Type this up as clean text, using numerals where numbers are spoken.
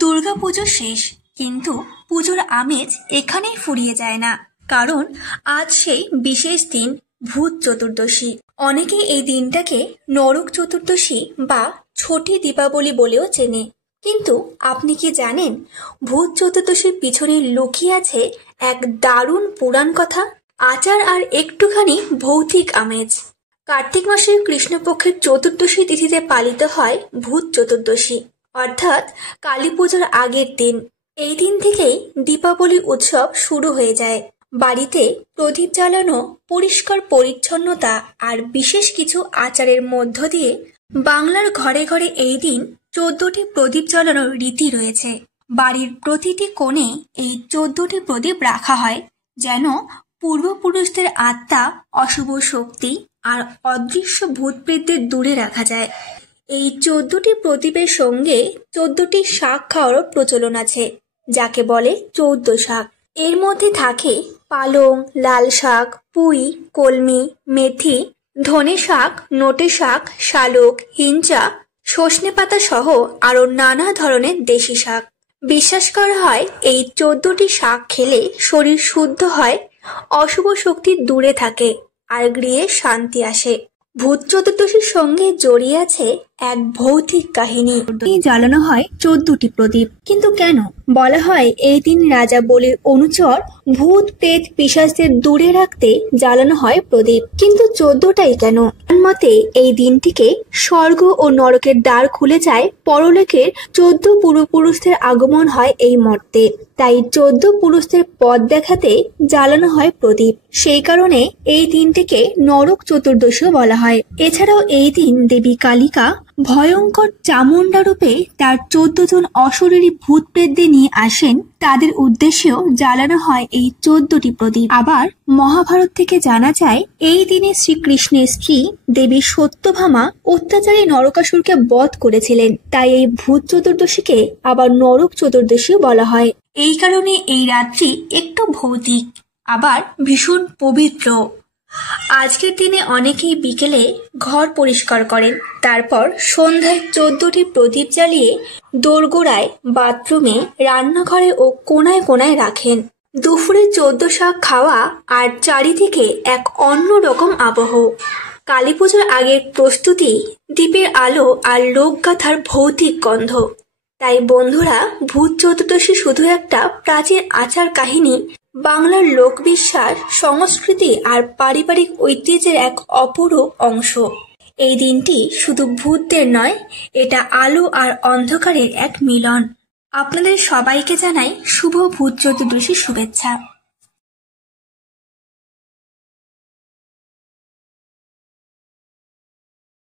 দুর্গাপুজো শেষ, কিন্তু পুজোর আমেজ এখানেই ফুরিয়ে যায় না। কারণ আজ সেই বিশেষ দিন ভূত চতুর্দশী। অনেকে এই দিনটাকে নরক চতুর্দশী বা ছোটি দীপাবলি বলেও চেনে। কিন্তু আপনি কি জানেন ভূত চতুর্দশীর পিছনে লুকিয়ে আছে এক দারুণ পুরাণ কথা, আচার আর একটুখানি ভৌতিক আমেজ। কার্তিক মাসের কৃষ্ণপক্ষের চতুর্দশী তিথিতে পালিত হয় ভূত চতুর্দশী, অর্থাৎ কালী পুজোর আগের দিন। এই দিন থেকেই দীপাবলি উৎসব শুরু হয়ে যায়। বাড়িতে প্রদীপ জ্বালানো, পরিষ্কার পরিচ্ছন্নতা আর বিশেষ কিছু আচারের মধ্য দিয়ে বাংলার ঘরে ঘরে এই দিন 14টি প্রদীপ জ্বালানোর রীতি রয়েছে। বাড়ির প্রতিটি কোণে এই 14টি প্রদীপ রাখা হয়, যেন পূর্বপুরুষদের আত্মা, অশুভ শক্তি আর অদৃশ্য ভূতপ্রেতদের দূরে রাখা যায়। এই 14টি প্রদীপের সঙ্গে 14টি শাক খাওয়ারও প্রচলন আছে, যাকে বলে 14 শাক। এর মধ্যে থাকে পালং, লাল শাক, পুঁই, কলমি, মেথি, ধনে শাক, নোটে শাক, শালুক, হিঞ্চা, সজনে পাতা সহ আরো নানা ধরনের দেশি শাক। বিশ্বাস করা হয় এই 14টি শাক খেলে শরীর শুদ্ধ হয়, অশুভ শক্তি দূরে থাকে আর গৃহে শান্তি আসে। ভূত চতুর্দশীর সঙ্গে জড়িয়ে আছে এক ভৌতিক কাহিনী। জ্বালানো হয় 14টি প্রদীপ। কিন্তু কেন? বলা হয় এই দিন রাজা বলির অনুচর ভূত প্রেত পিশাচদের দূরে রাখতে জ্বালানো হয় প্রদীপ। কিন্তু 14টাই কেন? মতে এই দিনটিকে স্বর্গ ও নরকের দ্বার খুলে যায়, পরলোকের 14 পূর্বপুরুষদের আগমন হয় এই মর্তে। তাই 14 পুরুষদের পথ দেখাতে জ্বালানো হয় প্রদীপ। সেই কারণে এই দিনটিকে নরক চতুর্দশীও বলা হয়। এছাড়াও এই দিন দেবী কালিকা ভয়ঙ্কর চামুন্ডা রূপে তার 14 জন অশরীরী ভূত প্রেতদের নিয়ে আসেন। তাদের উদ্দেশ্যেও জ্বালানো হয় এই 14টি প্রদীপ। আবার মহাভারত থেকে জানা যায় এই দিনে শ্রীকৃষ্ণের স্ত্রী দেবী সত্যভামা অত্যাচারী নরকাসুরকে বধ করেছিলেন। তাই এই ভূত চতুর্দশীকে আবার নরক চতুর্দশীও বলা হয়। এই কারণে এই রাত্রি একটু ভৌতিক, আবার ভীষণ পবিত্র। আজকের দিনে অনেকেই বিকেলে ঘর পরিষ্কার করেন, তারপর সন্ধ্যায় 14টি প্রদীপ জ্বালিয়ে দোরগোড়ায়, বাথরুমে, রান্নাঘরে ও কোনায় কোনায় রাখেন। দুপুরে 14 শাক খাওয়া আর চারিদিকে এক অন্যরকম আবহ। কালী পুজোর আগের প্রস্তুতি, দ্বীপের আলো আর লোকগাথার ভৌতিক গন্ধ। তাই বন্ধুরা, ভূত চতুর্দশী শুধু একটা প্রাচীন আচার কাহিনী, বাংলার লোকবিশ্বাস, সংস্কৃতি আর পারিবারিক ঐতিহ্যের এক অপরূপ অংশ। এই দিনটি শুধু ভূতদের নয়, এটা আলো আর অন্ধকারের এক মিলন। আপনাদের সবাইকে জানাই শুভ ভূত চতুর্দশীর শুভেচ্ছা।